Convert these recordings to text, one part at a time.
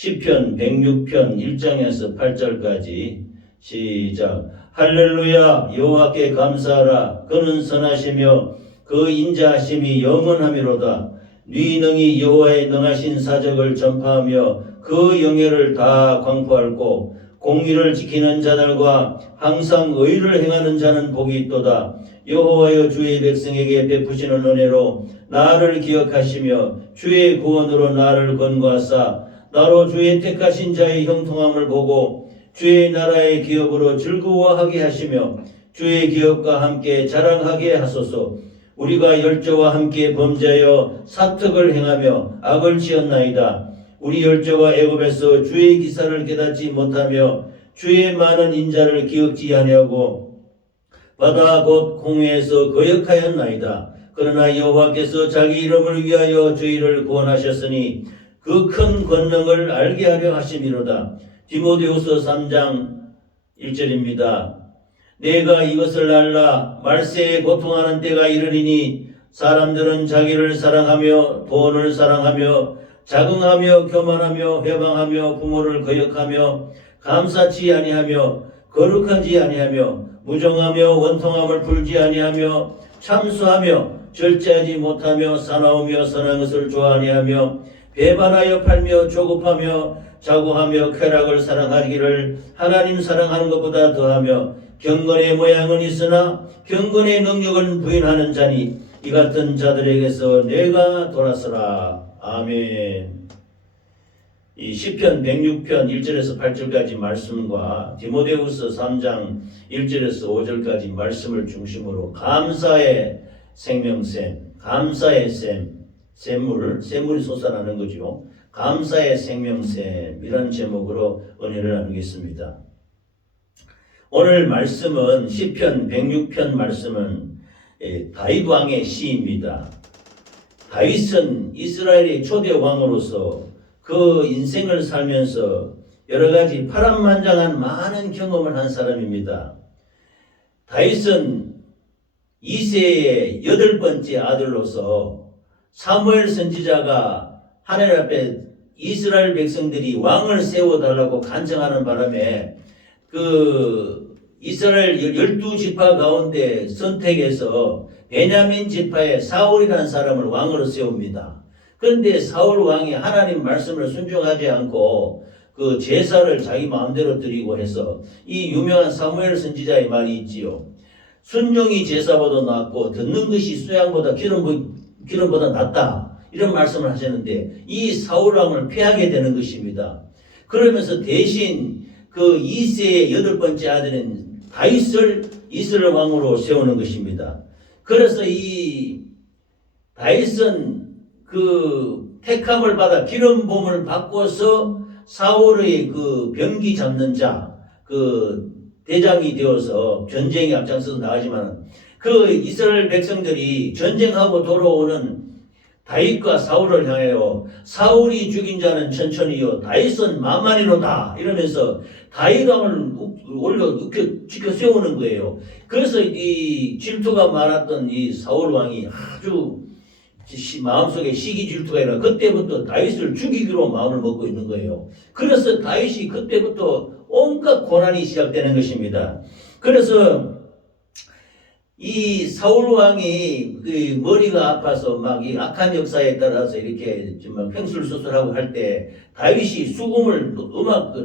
시편 106편 1장에서 8절까지 시작. 할렐루야. 여호와께 감사하라. 그는 선하시며 그 인자하심이 영원하미로다. 네 능히 여호와의 능하신 사적을 전파하며 그 영예를 다 광포할고 공의를 지키는 자들과 항상 의를 행하는 자는 복이 있도다. 여호와여, 주의 백성에게 베푸시는 은혜로 나를 기억하시며 주의 구원으로 나를 건거하사 나로 주의 택하신 자의 형통함을 보고 주의 나라의 기업으로 즐거워하게 하시며 주의 기업과 함께 자랑하게 하소서. 우리가 열조와 함께 범죄하여 사특을 행하며 악을 지었나이다. 우리 열조가 애굽에서 주의 기사를 깨닫지 못하며 주의 많은 인자를 기억지 아니하고 바다 곧 공회에서 거역하였나이다. 그러나 여호와께서 자기 이름을 위하여 저희를 구원하셨으니 그 큰 권능을 알게 하려 하심이로다. 디모데후서 3장 1절입니다. 내가 이것을 알라. 말세에 고통하는 때가 이르리니 사람들은 자기를 사랑하며 돈을 사랑하며 자긍하며 교만하며 회방하며 부모를 거역하며 감사치 아니하며 거룩하지 아니하며 무정하며 원통함을 풀지 아니하며 참수하며 절제하지 못하며 사나우며 선한 것을 좋아하니하며 배반하여 팔며 조급하며 자고하며 쾌락을 사랑하기를 하나님 사랑하는 것보다 더하며 경건의 모양은 있으나 경건의 능력은 부인하는 자니 이 같은 자들에게서 내가 돌아서라. 아멘. 이 시편 106편 1절에서 8절까지 말씀과 디모데후서 3장 1절에서 5절까지 말씀을 중심으로 감사의 생명샘, 감사의 샘물이 솟아나는 거죠. 감사의 생명샘이라는 제목으로 은혜를 나누겠습니다. 오늘 말씀은 시편 106편 말씀은 다윗 왕의 시입니다. 다윗은 이스라엘의 초대 왕으로서 그 인생을 살면서 여러 가지 파란만장한 많은 경험을 한 사람입니다. 다윗은 이새의 8번째 아들로서 사무엘 선지자가 하나님 앞에 이스라엘 백성들이 왕을 세워달라고 간청하는 바람에 그 이스라엘 12지파 가운데 선택해서 베냐민 지파의 사울이라는 사람을 왕으로 세웁니다. 그런데 사울 왕이 하나님 말씀을 순종하지 않고 그 제사를 자기 마음대로 드리고 해서 이 유명한 사무엘 선지자의 말이 있지요. 순종이 제사보다 낫고 듣는 것이 수양보다 기름보다 낫다. 이런 말씀을 하셨는데 이 사울 왕을 패하게 되는 것입니다. 그러면서 대신 그 이새의 8번째 아들인 다윗을 이스라엘 왕으로 세우는 것입니다. 그래서 이 다윗은 그 택함을 받아 기름 부음을 받고서 사울의 그 병기 잡는 자, 그 대장이 되어서 전쟁에 앞장서서 나가지만 그 이스라엘 백성들이 전쟁하고 돌아오는 다윗과 사울을 향하여 사울이 죽인 자는 천천히요 다윗은 만만이로다 이러면서 다윗 왕을 지켜 세우는 거예요. 그래서 이 질투가 많았던 이 사울 왕이 아주 마음속에 시기 질투가 일어나 그때부터 다윗을 죽이기로 마음을 먹고 있는 거예요. 그래서 다윗이 그때부터 온갖 고난이 시작되는 것입니다. 그래서 이 사울 왕이 그 머리가 아파서 막 이 악한 역사에 따라서 이렇게 좀 횡술수술하고 할 때 다윗이 수금을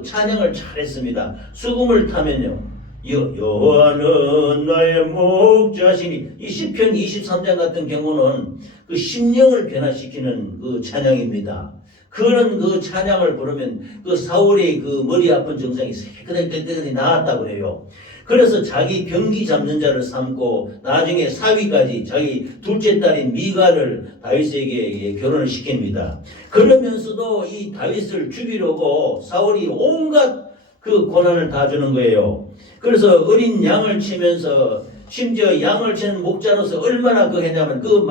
찬양을 잘했습니다. 수금을 타면요. 여호와는 나의 목자시니 이 시편 23장 같은 경우는 그 심령을 변화시키는 그 찬양입니다. 그런 그 찬양을 부르면 그 사울의 그 머리 아픈 증상이 깨끗하게 나았다고 해요. 그래서 자기 병기 잡는 자를 삼고 나중에 사위까지 자기 둘째 딸인 미가를 다윗에게 결혼을 시킵니다. 그러면서도 이 다윗을 죽이려고 사울이 온갖 그 고난을 다 주는 거예요. 그래서 어린 양을 치면서 심지어 양을 치는 목자로서 얼마나 그 했냐면 그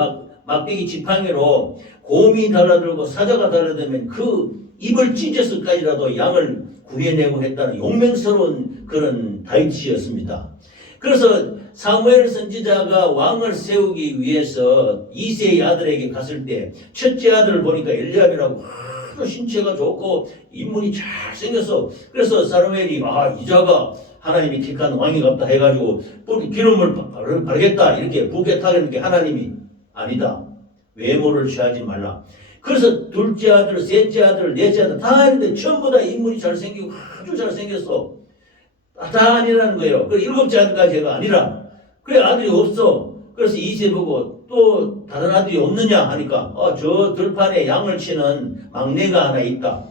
막대기 지팡이로 곰이 달라들고 사자가 달라들면 그 입을 찢어서까지라도 양을 구해내고 했다는 용맹스러운 그런 다윗이었습니다. 그래서 사무엘 선지자가 왕을 세우기 위해서 이새의 아들에게 갔을 때 첫째 아들을 보니까 엘리압이라고 아주 신체가 좋고 인물이 잘 생겼어. 그래서 사무엘이 이자가 하나님이 택한 왕이 같다 해가지고 기름을 바르겠다 이렇게 부게 타겠는데 하나님이 아니다. 외모를 취하지 말라. 그래서 둘째 아들, 셋째 아들, 넷째 아들 다 했는데 전부 다 인물이 잘생기고 아주 잘생겼어. 다 아니라는 거예요. 그 일곱째 아들까지가 아니라. 그래 아들이 없어. 그래서 이세 보고 또 다른 아들이 없느냐 하니까 저 들판에 양을 치는 막내가 하나 있다.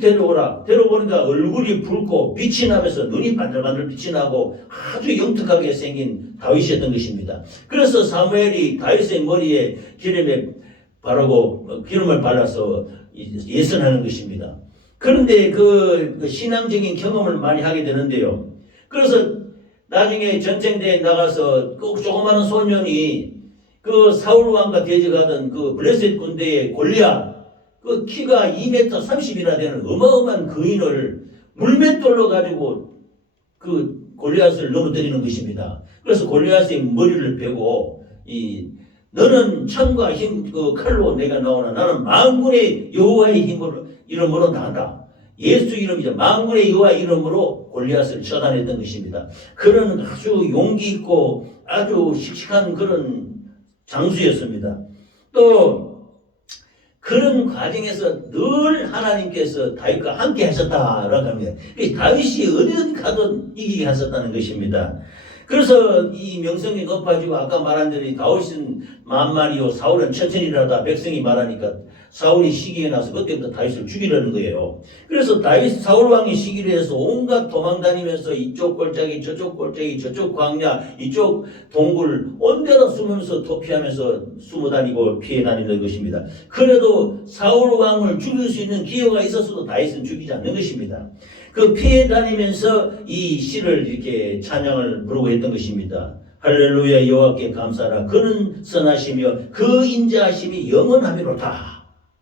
데려오라. 데려오니까 얼굴이 붉고 빛이 나면서 눈이 반들반들 빛이 나고 아주 영특하게 생긴 다윗이었던 것입니다. 그래서 사무엘이 다윗의 머리에 기름을 발라서 예선하는 것입니다. 그런데 그 신앙적인 경험을 많이 하게 되는데요. 그래서 나중에 전쟁대에 나가서 그 조그마한 소년이 그 사울 왕과 대적하던 그 블레셋 군대의 골리앗 그 키가 2m 30이나 되는 어마어마한 거인을 물맷돌로 가지고 그 골리앗을 넘어뜨리는 것입니다. 그래서 골리앗의 머리를 베고 너는 창과 힘 그 칼로 내가 나오나 나는 만군의 여호와의 힘으로 이름으로 나간다. 예수 이름이죠. 만군의 여호와 이름으로 골리앗을 처단했던 것입니다. 그런 아주 용기 있고 아주 씩씩한 그런 장수였습니다. 또 그런 과정에서 늘 하나님께서 다윗과 함께 하셨다라고 합니다. 다윗이 어디든 가도 이기게 하셨다는 것입니다. 그래서 이 명성이 높아지고 아까 말한 대로 다윗은 만만이요 사울은 천천히라다 백성이 말하니까 사울이 시기에 나서 그때부터 다윗을 죽이려는 거예요. 그래서 사울 왕이 시기를 해서 온갖 도망다니면서 이쪽 골짜기 저쪽 골짜기 저쪽 광야 이쪽 동굴 온데다 숨으면서 도피하면서 숨어다니고 피해다니는 것입니다. 그래도 사울 왕을 죽일 수 있는 기회가 있었어도 다윗은 죽이지 않는 것입니다. 그 피해다니면서 이 시를 이렇게 찬양을 부르고 했던 것입니다. 할렐루야 여호와께 감사하라. 그는 선하시며 그 인자하심이 영원하미로다.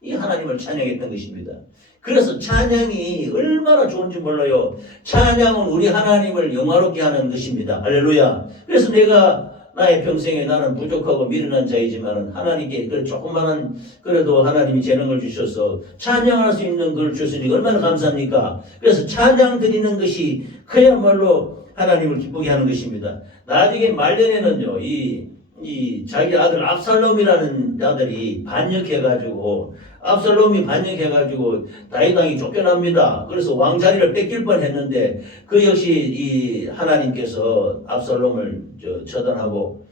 이 하나님을 찬양했던 것입니다. 그래서 찬양이 얼마나 좋은지 몰라요. 찬양은 우리 하나님을 영화롭게 하는 것입니다. 할렐루야. 그래서 내가 나의 평생에 나는 부족하고 미련한 자이지만 하나님께 그 조그마한 그래도 하나님이 재능을 주셔서 찬양할 수 있는 걸 주시니 얼마나 감사합니까? 그래서 찬양 드리는 것이 그야말로 하나님을 기쁘게 하는 것입니다. 나중에 말년에는요, 이 자기 아들 압살롬이라는 아들이 반역해가지고 다윗 왕이 쫓겨납니다. 그래서 왕자리를 뺏길 뻔했는데 그 역시 이 하나님께서 압살롬을 처단하고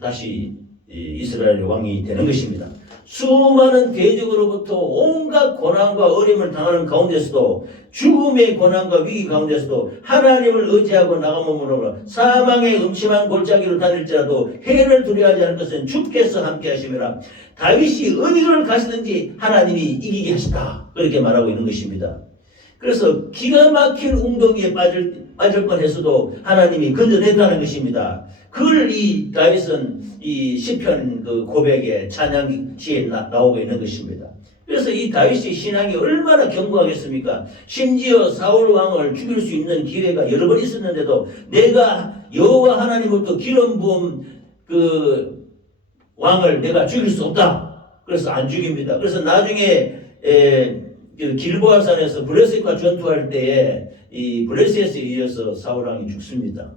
다시 이스라엘 왕이 되는 것입니다. 수많은 대적으로부터 온갖 고난과 어려움을 당하는 가운데서도 죽음의 고난과 위기 가운데서도 하나님을 의지하고 나감으로 사망의 음침한 골짜기로 다닐지라도 해를 두려워하지 않을 것은 주께서 함께 하심이라. 다윗이 어디를 가시든지 하나님이 이기게 하시다. 그렇게 말하고 있는 것입니다. 그래서 기가 막힌 웅덩이에 빠질 뻔했어도 하나님이 건져냈다는 것입니다. 그걸 이 다윗은 이 시편 그 고백의 찬양시에 나오고 있는 것입니다. 그래서 이 다윗의 신앙이 얼마나 견고하겠습니까? 심지어 사울 왕을 죽일 수 있는 기회가 여러 번 있었는데도 내가 여호와 하나님으로부터 기름 부은 그 왕을 내가 죽일 수 없다. 그래서 안 죽입니다. 그래서 나중에 길보아산에서 블레셋과 전투할 때에 이 블레셋에 의해서 사울 왕이 죽습니다.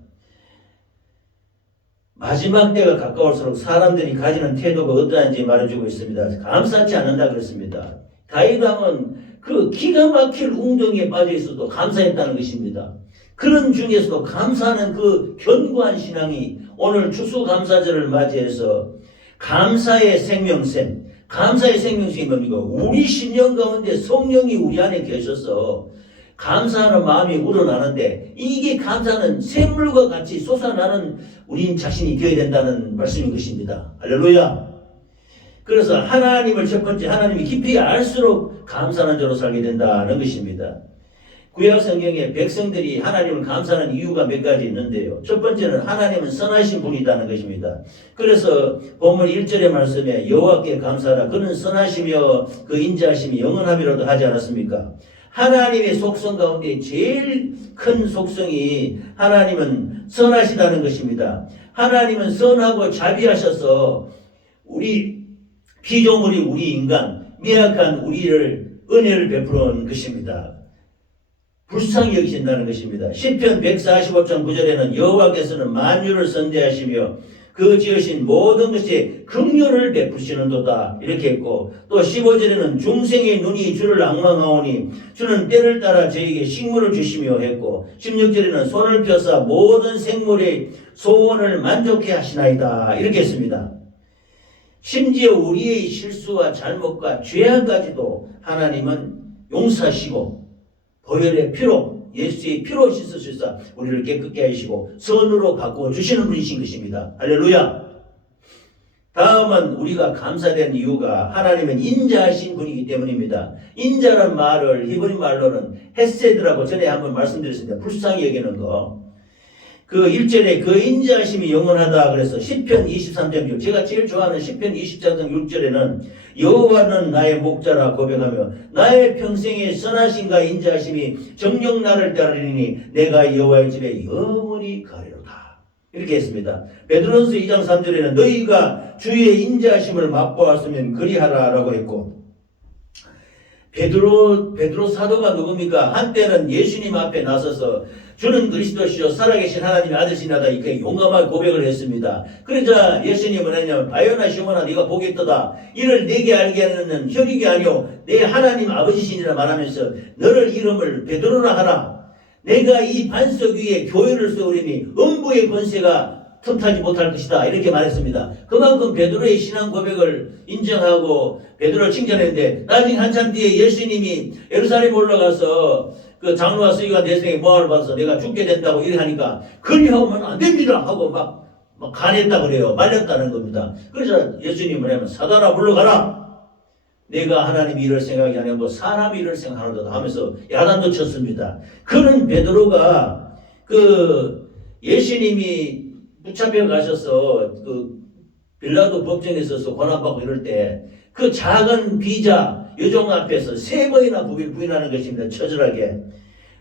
마지막 때가 가까울수록 사람들이 가지는 태도가 어떠한지 말해주고 있습니다. 감사치 않는다 그랬습니다. 다윗 왕은 그 기가 막힐 웅덩이에 빠져 있어도 감사했다는 것입니다. 그런 중에서도 감사하는 그 견고한 신앙이 오늘 추수감사절을 맞이해서 감사의 생명샘, 감사의 생명샘이 뭡니까? 우리 심령 가운데 성령이 우리 안에 계셔서 감사하는 마음이 우러나는데 이게 감사는 샘물과 같이 솟아나는 우리 자신이 되어야 된다는 말씀인 것입니다. 할렐루야. 그래서 하나님을 첫 번째 하나님이 깊이 알수록 감사하는 자로 살게 된다는 것입니다. 구약 성경에 백성들이 하나님을 감사하는 이유가 몇 가지 있는데요. 첫 번째는 하나님은 선하신 분이라는 것입니다. 그래서 본문 1절의 말씀에 여호와께 감사하라. 그는 선하시며 그 인자하심이 영원하미로도 하지 않았습니까? 하나님의 속성 가운데 제일 큰 속성이 하나님은 선하시다는 것입니다. 하나님은 선하고 자비하셔서 우리 피조물이 우리 인간, 미약한 우리를 은혜를 베푸는 것입니다. 불쌍히 여기신다는 것입니다. 시편 145장 9절에는 여호와께서는 만유를 선대하시며 그 지으신 모든 것에 긍휼을 베푸시는도다 이렇게 했고, 또 15절에는 중생의 눈이 주를 앙망하오니 주는 때를 따라 저에게 식물을 주시며 했고, 16절에는 손을 펴사 모든 생물의 소원을 만족해 하시나이다 이렇게 했습니다. 심지어 우리의 실수와 잘못과 죄악까지도 하나님은 용서하시고 보혈의 피로, 예수의 피로 씻으셔서 우리를 깨끗게 하시고 선으로 바꾸어 주시는 분이신 것입니다. 할렐루야. 다음은 우리가 감사되는 이유가 하나님은 인자하신 분이기 때문입니다. 인자란 말을 히브리 말로는 헤세드라고 전에 한번 말씀드렸습니다. 불쌍히 여기는 거. 그 1절에 그 인자하심이 영원하다 그래서 시편 23장 6, 제가 제일 좋아하는 시편 24장 6절에는 여호와는 나의 목자라 고백하며 나의 평생의 선하심과 인자하심이 정녕 나를 따르리니 내가 여호와의 집에 영원히 가리로다 이렇게 했습니다. 베드로전서 2장 3절에는 너희가 주의 인자하심을 맛보았으면 그리하라 라고 했고, 베드로 사도가 누굽니까? 한때는 예수님 앞에 나서서 주는 그리스도시요 살아계신 하나님의 아들이시나다 이렇게 용감하게 고백을 했습니다. 그러자 예수님은 했냐면 바요나 시몬아 네가 보겠도다. 이를 내게 알게 하는 혈육이 아니오 내 하나님 아버지시니라 말하면서 너를 이름을 베드로라 하라. 내가 이 반석 위에 교회를 세우리니 음부의 권세가 틈타지 못할 것이다 이렇게 말했습니다. 그만큼 베드로의 신앙 고백을 인정하고 베드로를 칭찬했는데, 나중에 한참 뒤에 예수님이 예루살렘 올라가서 그 장로와 서기관 대성의 모함을 받아서 내가 죽게 된다고 이래 하니까 그리하면 안 됩니다 하고 막 간했다 그래요. 말렸다는 겁니다. 그래서 예수님은 하면 사단아 물러가라. 내가 하나님이 이럴 생각이 아니고 사람이 이럴 생각하노다 하면서 야단도 쳤습니다. 그런 베드로가 그 예수님이 붙잡혀 가셔서 그 빌라도 법정에 있어서 고난받고 이럴 때 그 작은 비자 여종 앞에서 3번이나 부인하는 것입니다. 처절하게.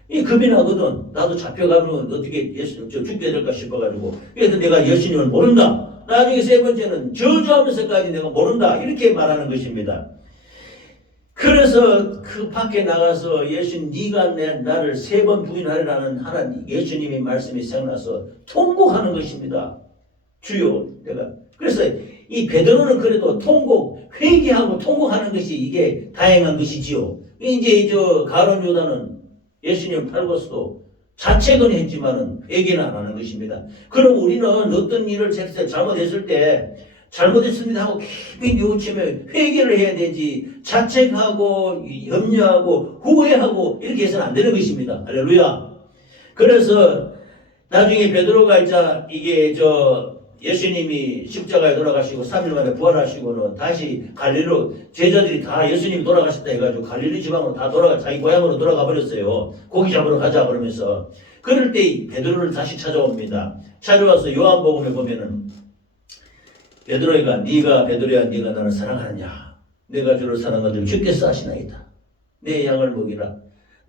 이 겁이 나거든. 나도 잡혀가면 어떻게 예수님 죽게 될까 싶어가지고. 그래서 내가 예수님을 모른다. 나중에 3번째는 저주하면서까지 내가 모른다. 이렇게 말하는 것입니다. 그래서 그 밖에 나가서 예수님 네가 나를 3번 부인하리라는 하나님 예수님의 말씀이 생각나서 통곡하는 것입니다. 주여 내가. 그래서 이 베드로는 그래도 회개하고 통곡하는 것이 이게 다행한 것이지요. 이제 가룟 유다는 예수님 팔고서도 자책은 했지만은 회개는 안 하는 것입니다. 그럼 우리는 어떤 일을 잘못했을 때 잘못했습니다 하고 깊이 뉘우치며 회개를 해야 되지, 자책하고 염려하고 후회하고 이렇게 해서는 안 되는 것입니다. 할렐루야. 그래서 나중에 베드로가 이게 예수님이 십자가에 돌아가시고 3일 만에 부활하시고는 다시 갈릴리로 제자들이 다 예수님이 돌아가셨다 해가지고 갈릴리 지방으로 다 자기 고향으로 돌아가 버렸어요. 고기 잡으러 가자 그러면서. 그럴 때 베드로를 다시 찾아옵니다. 찾아와서 요한복음에 보면은 베드로가 네가 베드로야 네가 나를 사랑하느냐? 내가 주를 사랑하는 줄 주께서 아시나이다. 내 양을 먹이라.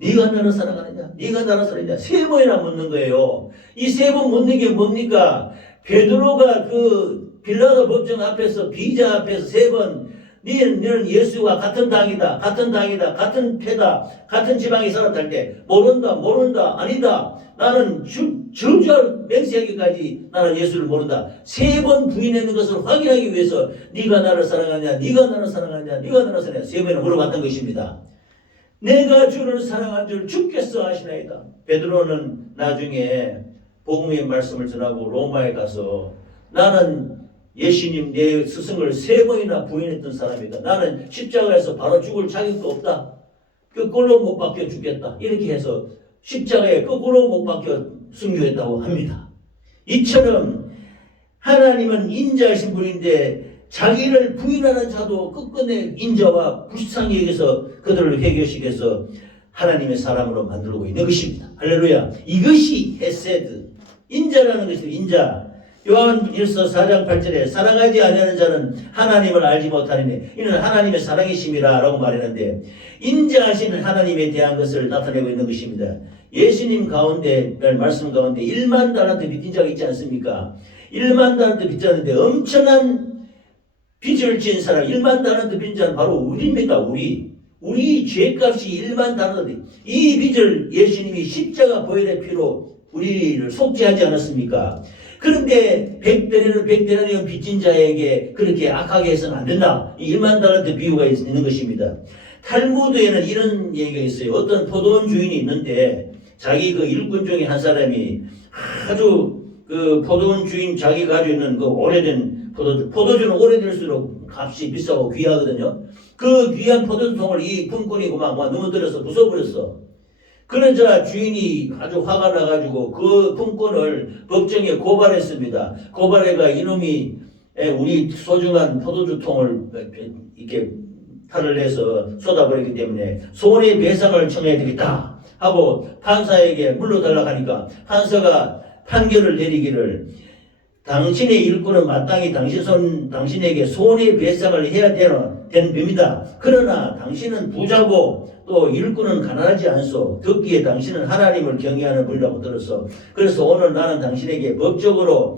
네가 나를 사랑하느냐? 네가 나를 사랑하느냐? 3번이나 묻는 거예요. 이 3번 묻는 게 뭡니까? 베드로가 그 빌라도 법정 앞에서 비자 앞에서 3번 너는 예수와 같은 당이다, 같은 패다, 같은 지방에 살았다 할 때 모른다, 아니다. 나는 저주할 맹세하기까지 나는 예수를 모른다. 3번 부인하는 것을 확인하기 위해서 네가 나를 사랑하냐, 네가 나를 사랑하냐, 네가 나를 사랑하냐 3번이나 물어봤던 것입니다. 내가 주를 사랑한 줄 주께서 아시나이다. 베드로는 나중에 복음의 말씀을 전하고 로마에 가서 나는 예수님 내 스승을 3번이나 부인했던 사람이다. 나는 십자가에서 바로 죽을 자격도 없다. 거꾸로 못 박혀 죽겠다. 이렇게 해서 십자가에 거꾸로 못 박혀 순교했다고 합니다. 이처럼 하나님은 인자하신 분인데 자기를 부인하는 자도 끝끝내 인자와 불쌍히 여기서 그들을 회개시켜서 하나님의 사람으로 만들고 있는 것입니다. 할렐루야. 이것이 헤세드, 인자라는 것입니다. 인자. 요한일서 4장 8절에 사랑하지 아니하는 자는 하나님을 알지 못하리니 이는 하나님의 사랑이심이라 라고 말했는데, 인자하신 하나님에 대한 것을 나타내고 있는 것입니다. 예수님 가운데 말씀 가운데 1만 달란트 빚진 자가 있지 않습니까? 1만 달란트 빚졌는데 엄청난 빚을 진 사람 1만 달란트 빚진 자는 바로 우리입니다. 우리 죄값이 1만 달러인데 이 빚을 예수님이 십자가 보혈의 피로 우리를 속죄하지 않았습니까? 그런데 100대나리온 빚진 자에게 그렇게 악하게 해서는 안 된다. 이 1만 달러한테 비유가 있는 것입니다. 탈무드에는 이런 얘기가 있어요. 어떤 포도원 주인이 있는데 자기 그 일꾼 중에 한 사람이 아주 그 포도원 주인 자기가 가지고 있는 그 오래된 포도주는 오래될수록 값이 비싸고 귀하거든요. 그 귀한 포도주통을 이 품꾼이 막 넘어뜨려서 부숴버렸어. 그러자 주인이 아주 화가 나가지고 그 품꾼을 법정에 고발했습니다. 고발해가 이놈이 우리 소중한 포도주통을 이렇게 탈을 내서 쏟아버렸기 때문에 손해배상을 청해야 되겠다 하고 판사에게 물러달라고 하니까 판사가 판결을 내리기를 당신의 일꾼은 마땅히 당신에게 손해배상을 해야 되는 법입니다. 그러나 당신은 부자고 또 일꾼은 가난하지 않소. 듣기에 당신은 하나님을 경외하는 분이라고 들었어. 그래서 오늘 나는 당신에게 법적으로는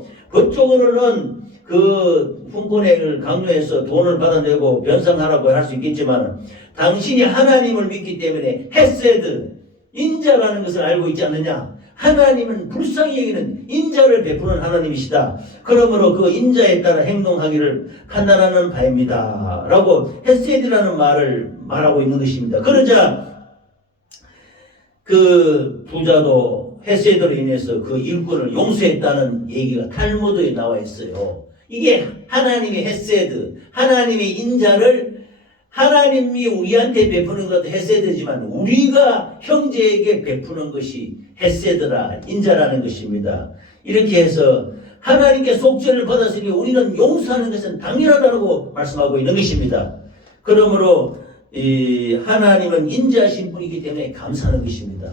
그 품꾼을 강요해서 돈을 받아내고 변상하라고 할 수 있겠지만 당신이 하나님을 믿기 때문에 헤세드, 인자라는 것을 알고 있지 않느냐? 하나님은 불쌍히 여기는 인자를 베푸는 하나님이시다. 그러므로 그 인자에 따라 행동하기를 판단하는 바입니다. 라고 헤세드라는 말을 말하고 있는 것입니다. 그러자 그 부자도 헤세드로 인해서 그 일꾼을 용서했다는 얘기가 탈무드에 나와 있어요. 이게 하나님의 헤세드, 하나님의 인자를 하나님이 우리한테 베푸는 것도 헤세드지만 우리가 형제에게 베푸는 것이 헤세드라, 인자라는 것입니다. 이렇게 해서 하나님께 속죄를 받았으니 우리는 용서하는 것은 당연하다고 말씀하고 있는 것입니다. 그러므로 하나님은 인자하신 분이기 때문에 감사하는 것입니다.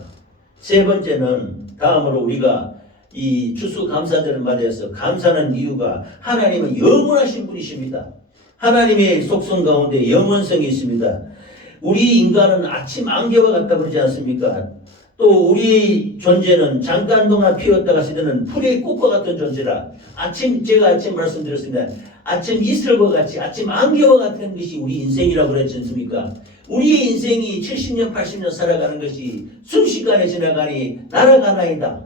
세 번째는 다음으로 우리가 이 추수감사절을 맞이해서 감사하는 이유가 하나님은 영원하신 분이십니다. 하나님의 속성 가운데 영원성이 있습니다. 우리 인간은 아침 안개와 같다 그러지 않습니까? 또 우리 존재는 잠깐 동안 피었다가 시드는 풀의 꽃과 같은 존재라. 제가 아침 말씀드렸습니다. 아침 이슬과 같이 아침 안개와 같은 것이 우리 인생이라고 그랬지 않습니까? 우리의 인생이 70년 80년 살아가는 것이 순식간에 지나가니 날아가나이다.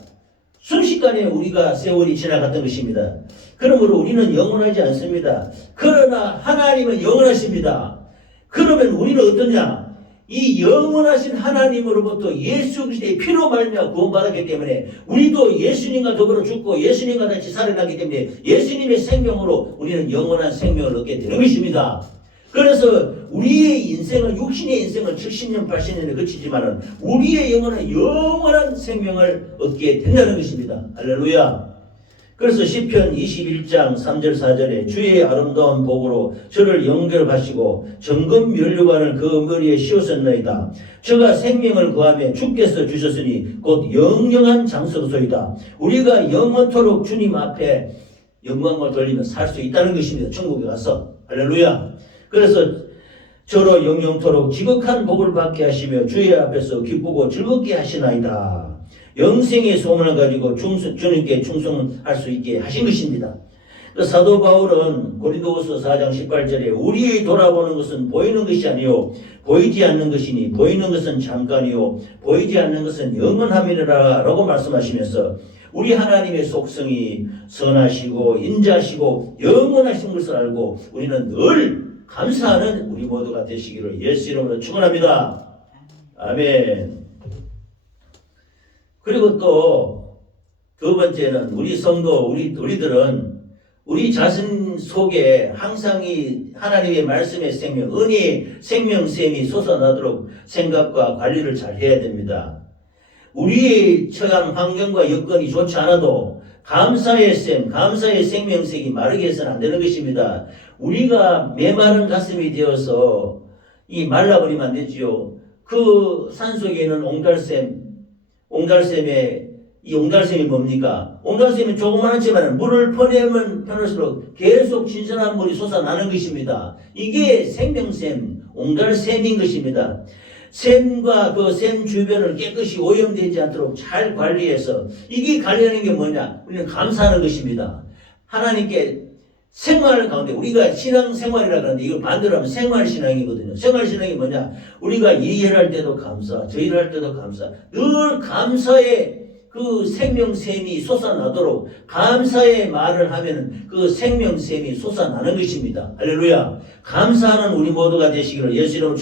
순식간에 우리가 세월이 지나갔던 것입니다. 그러므로 우리는 영원하지 않습니다. 그러나 하나님은 영원하십니다. 그러면 우리는 어떠냐? 이 영원하신 하나님으로부터 예수 그리스도의 피로 말미암아 구원받았기 때문에 우리도 예수님과 더불어 죽고 예수님과 같이 살아나기 때문에 예수님의 생명으로 우리는 영원한 생명을 얻게 되는 것입니다. 그래서 우리의 인생은 육신의 인생은 70년 80년에 그치지만 우리의 영혼은 영원한 생명을 얻게 된다는 것입니다. 할렐루야. 그래서 시편 21장 3절 4절에 주의 아름다운 복으로 저를 영접하시고 정금 면류관을 그 머리에 씌우셨나이다. 저가 생명을 구하며 주께서 주셨으니 곧 영영한 장소로소이다. 우리가 영원토록 주님 앞에 영광을 돌리며 살 수 있다는 것입니다. 천국에 가서. 할렐루야. 그래서 저로 영영토록 지극한 복을 받게 하시며 주의 앞에서 기쁘고 즐겁게 하시나이다. 영생의 소원을 가지고 주님께 충성할 수 있게 하신 것입니다. 사도 바울은 고린도후서 4장 18절에 우리의 돌아보는 것은 보이는 것이 아니요 보이지 않는 것이니 보이는 것은 잠깐이요 보이지 않는 것은 영원함이라 라고 말씀하시면서 우리 하나님의 속성이 선하시고 인자하시고 영원하신 것을 알고 우리는 늘 감사하는 우리 모두가 되시기를 예수 이름으로 축원합니다. 아멘. 그리고 또 두 번째는 우리 성도 우리들은 우리 자신 속에 항상 이 하나님의 말씀의 생명, 은혜의 생명샘이 솟아나도록 생각과 관리를 잘 해야 됩니다. 우리의 처한 환경과 여건이 좋지 않아도 감사의 샘, 감사의 생명색이 마르게 해서는 안 되는 것입니다. 우리가 메마른 가슴이 되어서 이 말라버리면 안 되지요. 그 산속에 있는 이 옹달샘이 뭡니까? 옹달샘이 조그만하지만 물을 퍼내면 퍼낼수록 계속 신선한 물이 솟아나는 것입니다. 이게 생명샘, 옹달샘인 것입니다. 샘과 그 샘 주변을 깨끗이 오염되지 않도록 잘 관리해서 이게 관리하는 게 뭐냐? 우리는 감사하는 것입니다. 하나님께 생활 가운데 우리가 신앙생활이라 그러는데 이걸 반대로 하면 생활신앙이거든요. 생활신앙이 뭐냐? 우리가 이 일할 때도 감사, 저 일할 때도 감사, 늘 감사의 그 생명샘이 솟아나도록 감사의 말을 하면 그 생명샘이 솟아나는 것입니다. 할렐루야. 감사하는 우리 모두가 되시기를 예수 이름으로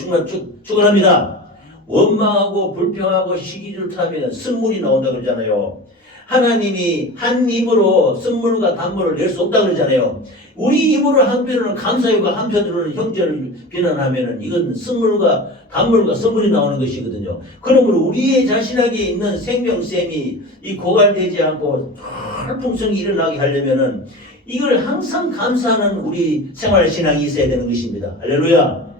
축원합니다. 원망하고 불평하고 시기질투하면 쓴물이 나온다 그러잖아요. 하나님이 한 입으로 쓴물과 단물을 낼 수 없다 그러잖아요. 우리 입으로 한편으로는 감사하고 한편으로는 형제를 비난하면 이건 쓴물과 단물과 선물이 나오는 것이거든요. 그러므로 우리의 자신에게 있는 생명샘이 이 고갈되지 않고 풍성이 일어나게 하려면은 이걸 항상 감사하는 우리 생활신앙이 있어야 되는 것입니다. 할렐루야.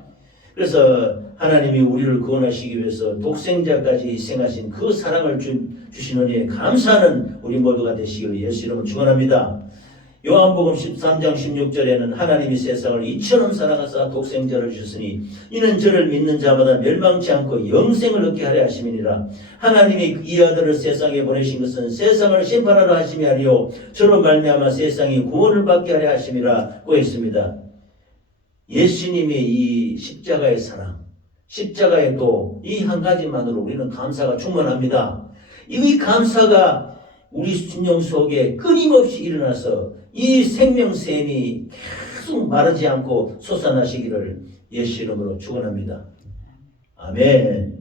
그래서 하나님이 우리를 구원하시기 위해서 독생자까지 희생하신 그 사랑을 주시느니 감사하는 우리 모두가 되시기를 예수 이름으로 축원합니다. 요한복음 13장 16절에는 하나님이 세상을 이처럼 사랑하사 독생자를 주셨으니 이는 저를 믿는 자마다 멸망치 않고 영생을 얻게 하려 하심이니라. 하나님이 이 아들을 세상에 보내신 것은 세상을 심판하려 하심이 아니요 저로 말미암아 세상이 구원을 받게 하려 하심이라고 했습니다. 예수님의 이 십자가의 사랑, 십자가의 도, 이 한 가지만으로 우리는 감사가 충만합니다. 이 감사가 우리 심령 속에 끊임없이 일어나서 이 생명샘이 계속 마르지 않고 솟아나시기를 예수 이름으로 축원합니다. 아멘.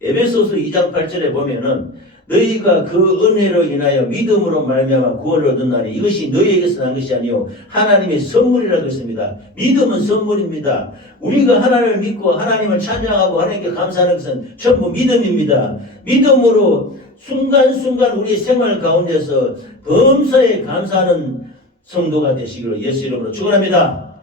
에베소서 2장 8절에 보면은 너희가 그 은혜로 인하여 믿음으로 말미암아 구원을 얻었나니 이것이 너희에게서 난 것이 아니요 하나님의 선물이라고 했습니다. 믿음은 선물입니다. 우리가 하나님을 믿고 하나님을 찬양하고 하나님께 감사하는 것은 전부 믿음입니다. 믿음으로 순간순간 우리 생활 가운데서 범사에 감사하는 성도가 되시기를 예수 이름으로 축원합니다.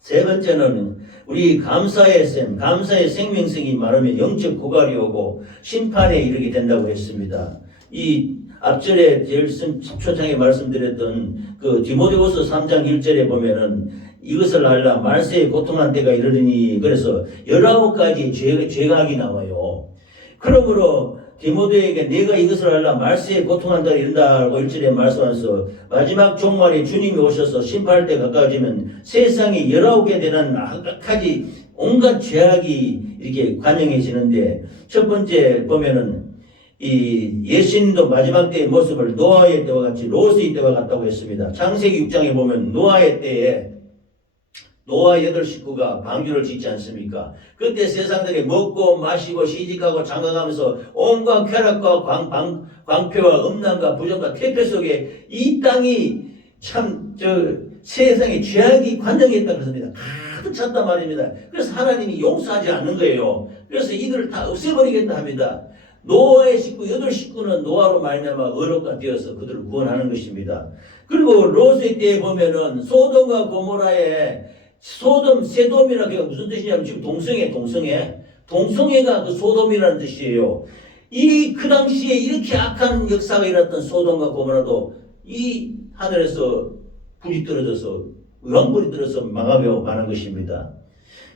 세 번째는 우리 감사의 샘, 감사의 생명성이 많으면 영적 고갈이 오고 심판에 이르게 된다고 했습니다. 이 앞절에 제일 초창에 말씀드렸던 그 디모데후서 3장 1절에 보면은 이것을 알라 말세에 고통한 때가 이르리니 그래서 19가지 죄각이 나와요. 그러므로 디모데에게 내가 이것을 알라 말세에 고통한다 이른다고 1절에 말씀하면서 마지막 종말에 주님이 오셔서 심판할 때 가까워지면 세상에 19개 되는 악하지 온갖 죄악이 이렇게 관영해지는데 첫 번째 보면은 이 예수님도 마지막 때의 모습을 노아의 때와 같이 롯의 때와 같다고 했습니다. 창세기 6장에 보면 노아의 때에 노아 8식구가 방주를 짓지 않습니까? 그때 세상들이 먹고 마시고 시집가고 장가가면서 온갖 쾌락과 광폐와 음란과 부정과 퇴폐 속에 이 땅이 참 세상에 죄악이 관영했다 그랬습니다. 가득 찼단 말입니다. 그래서 하나님이 용서하지 않는 거예요. 그래서 이들을 다 없애버리겠다 합니다. 노아의 식구 8식구는 노아로 말미암아 의롭가 되어서 그들을 구원하는 것입니다. 그리고 롯의 때에 보면은 소돔과 고모라의 세돔이라 그게 무슨 뜻이냐면 지금 동성애가 그 소돔이라는 뜻이에요. 그 당시에 이렇게 악한 역사가 일어났던 소돔과 고모라도 이 하늘에서 불이 떨어져서 왕불이 떨어져서 망하며 마는 것입니다.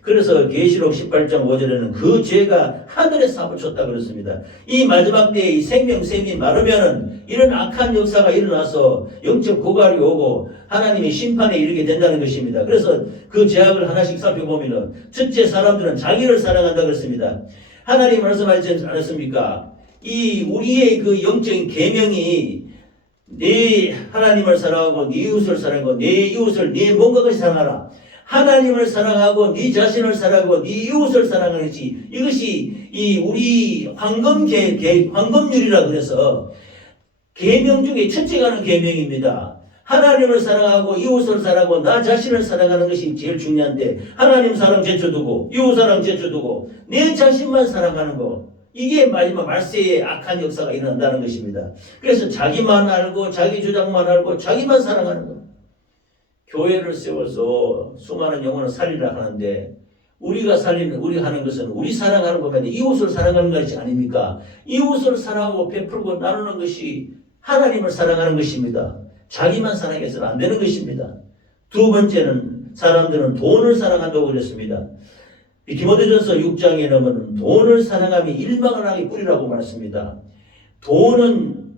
그래서 계시록 18장 5절에는 그 죄가 하늘에 사붙였다 그랬습니다. 이 마지막 때에 이 생명샘이 마르면은 이런 악한 역사가 일어나서 영적 고갈이 오고 하나님의 심판에 이르게 된다는 것입니다. 그래서 그 죄악을 하나씩 살펴보면은 첫째 사람들은 자기를 사랑한다 그랬습니다. 하나님 말씀하지 않았습니까? 이 우리의 그 영적인 계명이 네 하나님을 사랑하고 네 이웃을 사랑하고 네 이웃을 네 몸과 같이 사랑하라. 하나님을 사랑하고 네 자신을 사랑하고 네 이웃을 사랑하는 것이 이것이 이 우리 황금률이라 그래서 계명 중에 첫째가는 계명입니다. 하나님을 사랑하고 이웃을 사랑하고 나 자신을 사랑하는 것이 제일 중요한데 하나님 사랑 제쳐두고 이웃 사랑 제쳐두고 내 자신만 사랑하는 거 이게 마지막 말세의 악한 역사가 일어난다는 것입니다. 그래서 자기만 알고 자기 주장만 알고 자기만 사랑하는 거. 교회를 세워서 수많은 영혼을 살리라 하는데 우리가 하는 것은 우리 사랑하는 것만 이웃을 사랑하는 것이 아닙니까? 이웃을 사랑하고 베풀고 나누는 것이 하나님을 사랑하는 것입니다. 자기만 사랑해서는 안 되는 것입니다. 두 번째는 사람들은 돈을 사랑한다고 그랬습니다. 디모데전서 6장에 보면 돈을 사랑하면 일망을 하게 뿌리라고 말했습니다. 돈은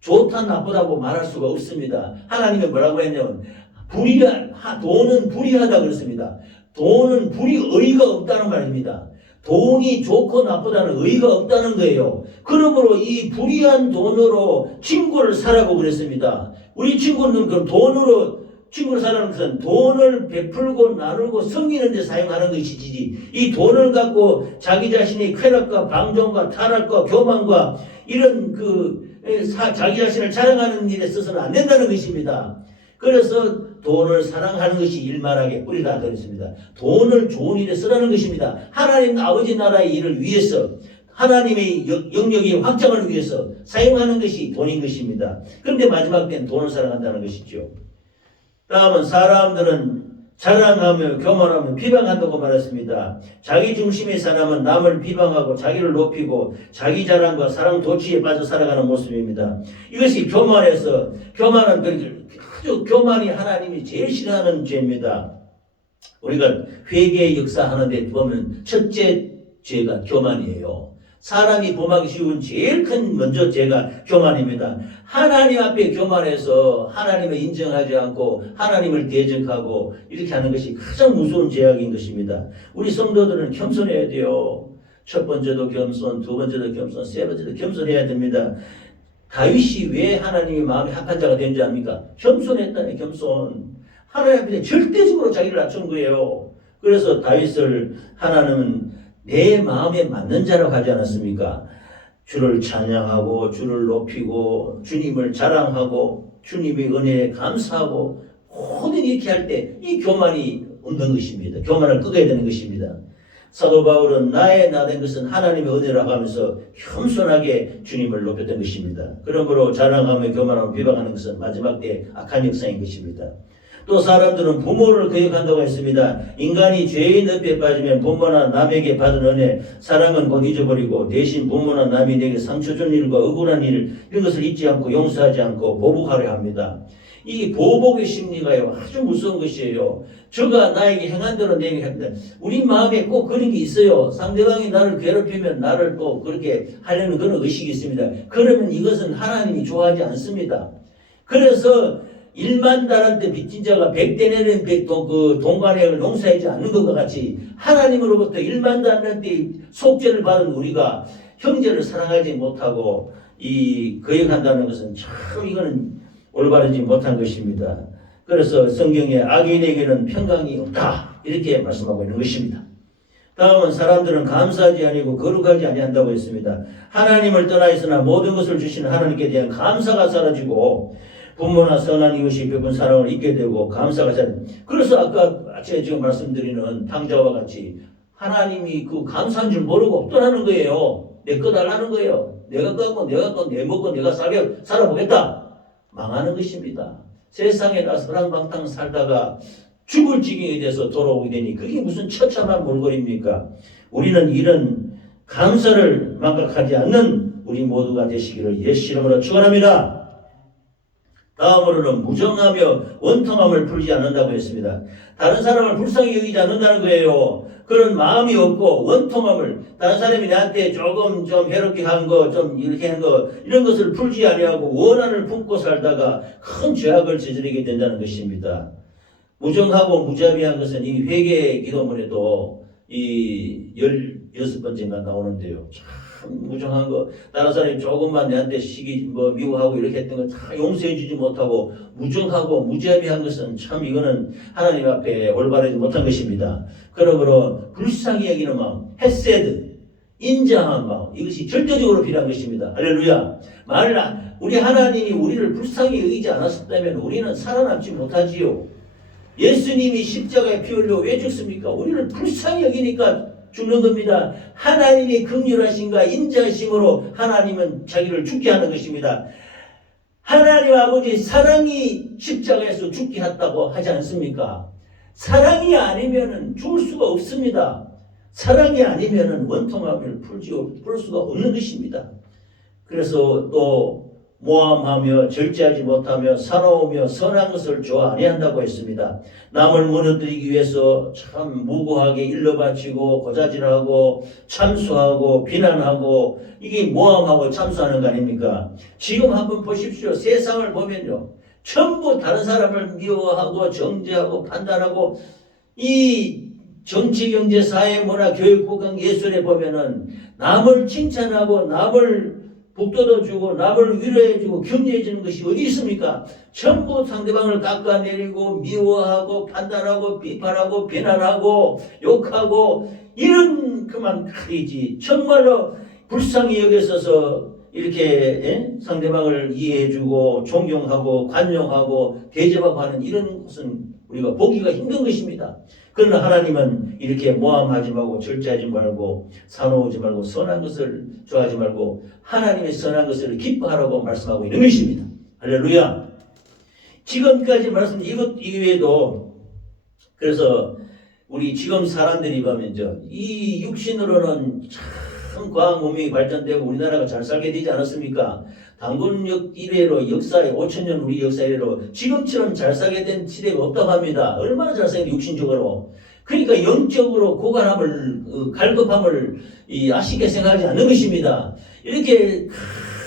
좋다 나쁘다고 말할 수가 없습니다. 하나님은 뭐라고 했냐면 돈은 불의하다 그랬습니다. 돈은 의의가 없다는 말입니다. 돈이 좋고 나쁘다는 의의가 없다는 거예요. 그러므로 이 불의한 돈으로 친구를 사라고 그랬습니다. 우리 친구는 그럼 돈으로 친구를 사라는 것은 돈을 베풀고 나누고 섬기는 데 사용하는 것이지, 이 돈을 갖고 자기 자신의 쾌락과 방종과 타락과 교만과 이런 자기 자신을 자랑하는 일에 써서는 안 된다는 것입니다. 그래서 돈을 사랑하는 것이 일만하게 뿌리다 그랬습니다. 돈을 좋은 일에 쓰라는 것입니다. 하나님 아버지 나라의 일을 위해서, 하나님의 영역의 확장을 위해서 사용하는 것이 돈인 것입니다. 그런데 마지막 때는 돈을 사랑한다는 것이죠. 다음은 사람들은 자랑하며 교만하며 비방한다고 말했습니다. 자기 중심의 사람은 남을 비방하고 자기를 높이고 자기 자랑과 사랑 도취에 빠져 살아가는 모습입니다. 이것이 교만이 하나님이 제일 싫어하는 죄입니다. 우리가 회개의 역사 하는데 보면 첫째 죄가 교만이에요. 사람이 범하기 쉬운 제일 큰 먼저 죄가 교만입니다. 하나님 앞에 교만해서 하나님을 인정하지 않고 하나님을 대적하고 이렇게 하는 것이 가장 무서운 죄악인 것입니다. 우리 성도들은 겸손해야 돼요. 첫 번째도 겸손, 두 번째도 겸손, 세 번째도 겸손해야 됩니다. 다윗이 왜 하나님의 마음에 합한 자가 된 줄 압니까? 겸손했다네, 겸손. 하나님 앞에 절대적으로 자기를 낮춘 거예요. 그래서 다윗을 하나님은 내 마음에 맞는 자라고 하지 않았습니까? 주를 찬양하고 주를 높이고 주님을 자랑하고 주님의 은혜에 감사하고 모든 이렇게 할 때 이 교만이 없는 것입니다. 교만을 끄어야 되는 것입니다. 사도 바울은 나의 나 된 것은 하나님의 은혜라고 하면서 겸손하게 주님을 높였던 것입니다. 그러므로 자랑하며 교만하며 비방하는 것은 마지막 때의 악한 역사인 것입니다. 또 사람들은 부모를 거역한다고 했습니다. 인간이 죄의 늪에 빠지면 부모나 남에게 받은 은혜, 사랑은 곧 잊어버리고 대신 부모나 남이 내게 상처 준 일과 억울한 일, 이런 것을 잊지 않고 용서하지 않고 보복하려 합니다. 이 보복의 심리가요, 아주 무서운 것이에요. 저가 나에게 행한 대로 내게 합니다. 우리 마음에 꼭 그런 게 있어요. 상대방이 나를 괴롭히면 나를 또 그렇게 하려는 그런 의식이 있습니다. 그러면 이것은 하나님이 좋아하지 않습니다. 그래서 1만 달한테 빚진 자가 100대 내는 동관액을 농사하지 않는 것과 같이 하나님으로부터 1만 달한테 속죄를 받은 우리가 형제를 사랑하지 못하고 거역한다는 것은 참 이거는 올바르지 못한 것입니다. 그래서 성경에 악인에게는 평강이 없다 이렇게 말씀하고 있는 것입니다. 다음은 사람들은 감사하지 아니고 거룩하지 아니한다고 했습니다. 하나님을 떠나 있으나 모든 것을 주시는 하나님께 대한 감사가 사라지고 부모나 선한 이웃이 베푼 사랑을 잊게 되고 감사가 사라지고, 그래서 아까 제가 지금 말씀드리는 탕자와 같이 하나님이 그 감사한 줄 모르고 떠나는 거예요. 내 거 달라는 거예요. 내가 갖고 내 먹고 내가 살아보겠다. 망하는 것입니다. 세상에 나서 사랑방탕 살다가 죽을 지경이 돼서 돌아오게 되니 그게 무슨 처참한 몰골입니까? 우리는 이런 감사를 망각하지 않는 우리 모두가 되시기를 예수 이름으로 축원합니다. 다음으로는 무정하며 원통함을 풀지 않는다고 했습니다. 다른 사람을 불쌍히 여기지 않는다는 거예요. 그런 마음이 없고 원통함을, 다른 사람이 나한테 조금 좀 해롭게 한 거, 좀 이렇게 한 거, 이런 것을 풀지 아니하고 원한을 품고 살다가 큰 죄악을 저지르게 된다는 것입니다. 무정하고 무자비한 것은 이 회개 기도문에도 이 16번째가 나오는데요. 참 무정한 거, 다른 사람이 조금만 내한테 미워하고 이렇게 했던 거 다 용서해 주지 못하고 무정하고 무자비한 것은 참 이거는 하나님 앞에 올바르지 못한 것입니다. 그러므로 불쌍히 여기는 마음, 헤세드, 인자한 마음, 이것이 절대적으로 필요한 것입니다. 할렐루야. 우리 하나님이 우리를 불쌍히 여기지 않았다면 우리는 살아남지 못하지요. 예수님이 십자가에 피 흘려 왜 죽습니까? 우리를 불쌍히 여기니까 죽는 겁니다. 하나님의 긍휼하심과 인자하심으로 하나님은 자기를 죽게 하는 것입니다. 하나님 아버지의 사랑이 십자가에서 죽게 했다고 하지 않습니까? 사랑이 아니면은 죽을 수가 없습니다. 사랑이 아니면은 원통함을 풀 수가 없는 것입니다. 그래서 또 모함하며 절제하지 못하며 살아오며 선한 것을 좋아 아니한다고 했습니다. 남을 무너뜨리기 위해서 참 무고하게 일러 바치고 고자질하고 참수하고 비난하고, 이게 모함하고 참수하는 거 아닙니까? 지금 한번 보십시오. 세상을 보면요, 전부 다른 사람을 미워하고 정죄하고 판단하고 이 정치, 경제, 사회, 문화, 교육, 국방, 예술에 보면은 남을 칭찬하고 남을 북돋아주고 남을 위로해주고 격려해주는 것이 어디 있습니까? 전부 상대방을 깎아내리고 미워하고 판단하고 비판하고 비난하고 욕하고 이런 그만 칼이지. 정말로 불쌍히 여겨서서 이렇게 상대방을 이해해주고 존경하고 관용하고 대접하고 하는 이런 것은 우리가 보기가 힘든 것입니다. 그러나 하나님은 이렇게 모함하지 말고 절제하지 말고 사놓지 말고 선한 것을 좋아하지 말고 하나님의 선한 것을 기뻐하라고 말씀하고 있는 것입니다. 할렐루야. 지금까지 말씀드린 이것 이외에도 그래서 우리 지금 사람들이 보면 이 육신으로는 참 과학 문명이 발전되고 우리나라가 잘 살게 되지 않았습니까? 단군역 이래로 역사에 5천년 우리 역사 이래로 지금처럼 잘 살게 된 시대가 없다고 합니다. 얼마나 잘 살게 육신적으로. 그러니까 영적으로 고관함을 갈급함을 아쉽게 생각하지 않는 것입니다. 이렇게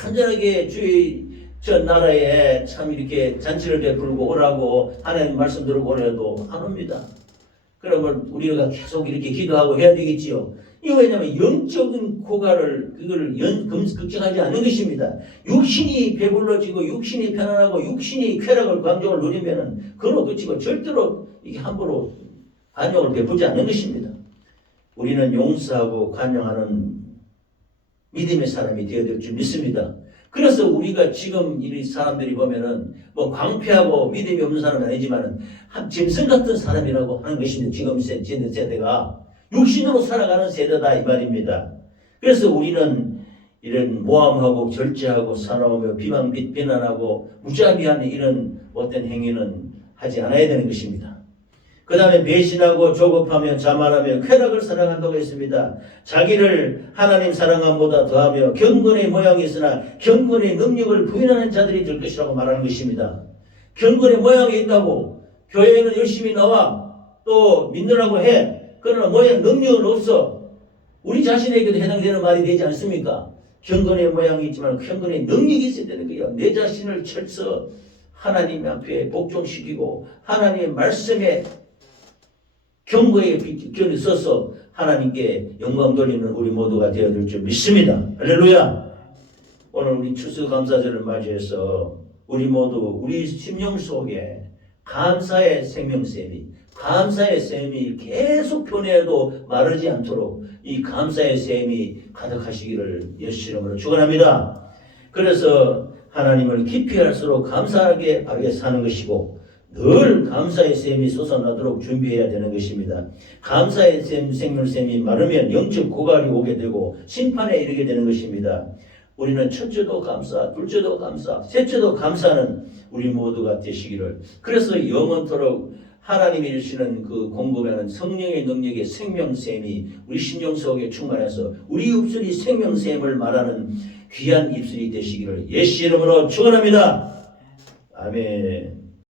간절하게 주의 전 나라에 참 이렇게 잔치를 베풀고 오라고 하나님 말씀 들고 오래도 안 옵니다. 그러면 우리가 계속 이렇게 기도하고 해야 되겠지요. 이거 왜냐하면 영적인 고갈을 그걸 걱정하지 않는 것입니다. 육신이 배불러지고 육신이 편안하고 육신이 쾌락을 광종을 누리면은 그로 그치고 절대로 이게 함부로 관용을 베푸지 않는 것입니다. 우리는 용서하고 관용하는 믿음의 사람이 되어야 될 줄 믿습니다. 그래서 우리가 지금 이 사람들이 보면은 뭐 광패하고 믿음이 없는 사람은 아니지만은 한 짐승 같은 사람이라고 하는 것입니다. 지금 세대가 육신으로 살아가는 세대다 이 말입니다. 그래서 우리는 이런 모함하고 절제하고 사나우며 비난하고 무자비한 이런 어떤 행위는 하지 않아야 되는 것입니다. 그 다음에 배신하고 조급하며 자만하며 쾌락을 사랑한다고 했습니다. 자기를 하나님 사랑함보다 더하며 경건의 모양이 있으나 경건의 능력을 부인하는 자들이 될 것이라고 말하는 것입니다. 경건의 모양이 있다고 교회에는 열심히 나와 또 믿느라고 해. 그러나 모양 능력은 없어. 우리 자신에게도 해당되는 말이 되지 않습니까? 경건의 모양이 있지만 경건의 능력이 있어야 되는 거예요. 내 자신을 철서 하나님 앞에 복종시키고 하나님의 말씀에 경고의 빛을 써서 하나님께 영광 돌리는 우리 모두가 되어야 될 줄 믿습니다. 할렐루야. 오늘 우리 추수감사절을 맞이해서 우리 모두 우리 심령 속에 감사의 생명샘이 감사의 샘이 계속 표내도 마르지 않도록 이 감사의 샘이 가득하시기를 예수 이름으로 축원합니다. 그래서 하나님을 깊이 할수록 감사하게 바르게 사는 것이고 늘 감사의 샘이 솟아나도록 준비해야 되는 것입니다. 감사의 샘, 생명샘이 마르면 영적 고갈이 오게 되고 심판에 이르게 되는 것입니다. 우리는 첫째도 감사, 둘째도 감사, 셋째도 감사는 우리 모두가 되시기를. 그래서 영원토록 하나님이 주시는 그 공급하는 성령의 능력의 생명샘이 우리 심령 속에 충만해서 우리 입술이 생명샘을 말하는 귀한 입술이 되시기를 예수 이름으로 축원합니다. 아멘.